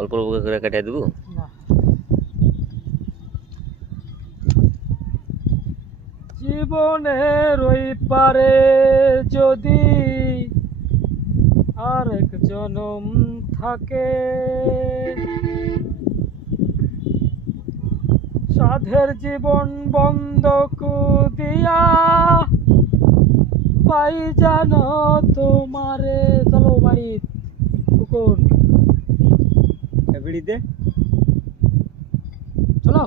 অল্প অল্প করে কাটিয়ে দেবো। না জীবনের ওই পারে যদি আরেক জনম থাকে, সাধের জীবন বন্ধক দিয়া পাই জানো তোমারে। চলো বাড়ি কুকুর বিড়িতে চলো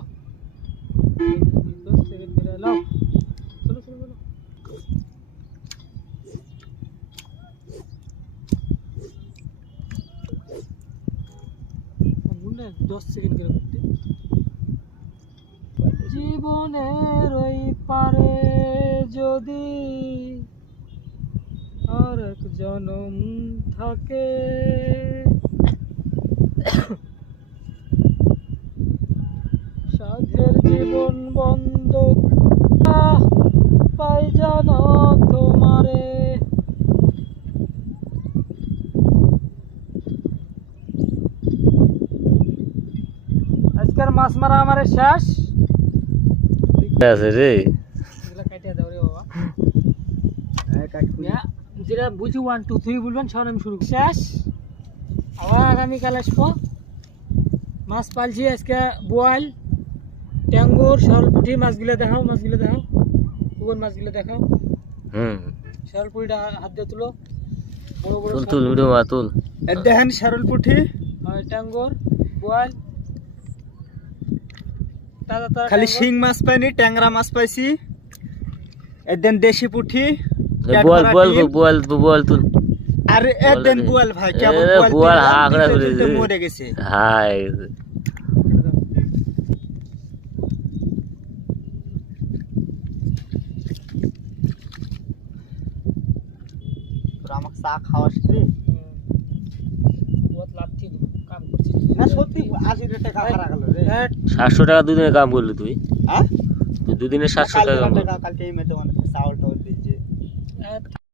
10 সেকেন্ড করে লাও। চলো চলো চলো মুন্ডে 10 সেকেন্ড করে করতে। জীবনের ওই পারে যদি আরেক জনম থাকে, সাধের জীবন বন্ধক পাই জানো তোমারে। আজকের মাছ মারা আমার শেষ। আছে রে এগুলা কাটিয়ে দাও রে বাবা। যেটা বুঝি 1 2 3 বলবেন সব আমি শুরু শেষ। আবার আগামীকাল আসবো। মাছ পালছি আজকে বোয়াল, ট্যাঙ্গুর, শরলপুটি। মাছগুলো দেখাও, মাছগুলো দেখাও, কুকুর মাছগুলো দেখাও। শরলপুটিটা হাত দিয়ে তুলো, বড় বড় তুল তুল ভিডিও মা তুল। দেখেন সরল পুঠি, ট্যাঙ্গুর, বোয়াল, তাজা তাজা খালি ট্যাঙ্গুর। শিং মাছ পাইনি, ট্যাংরা মাছ পাইছি। একদিন দেশি পুঠি, বল বল বল বল তুল। আর একদিন বুয়াল ভাই কেমন এ বুয়াল হা করে দিতে মরে গেছে। হাই তোরা আমাকে চা খাওয়াস রে? বহুত লাথি দিব, কাম করছিস না সত্যি 80 টাকা হারা গেল রে। 700 টাকা দুদিনে কাম করলি তুই? হ্যাঁ তুই দুদিনে 700 টাকা কাম করলি? কালকে এই মেতে মানে চাউল টাউল দিয়েছে।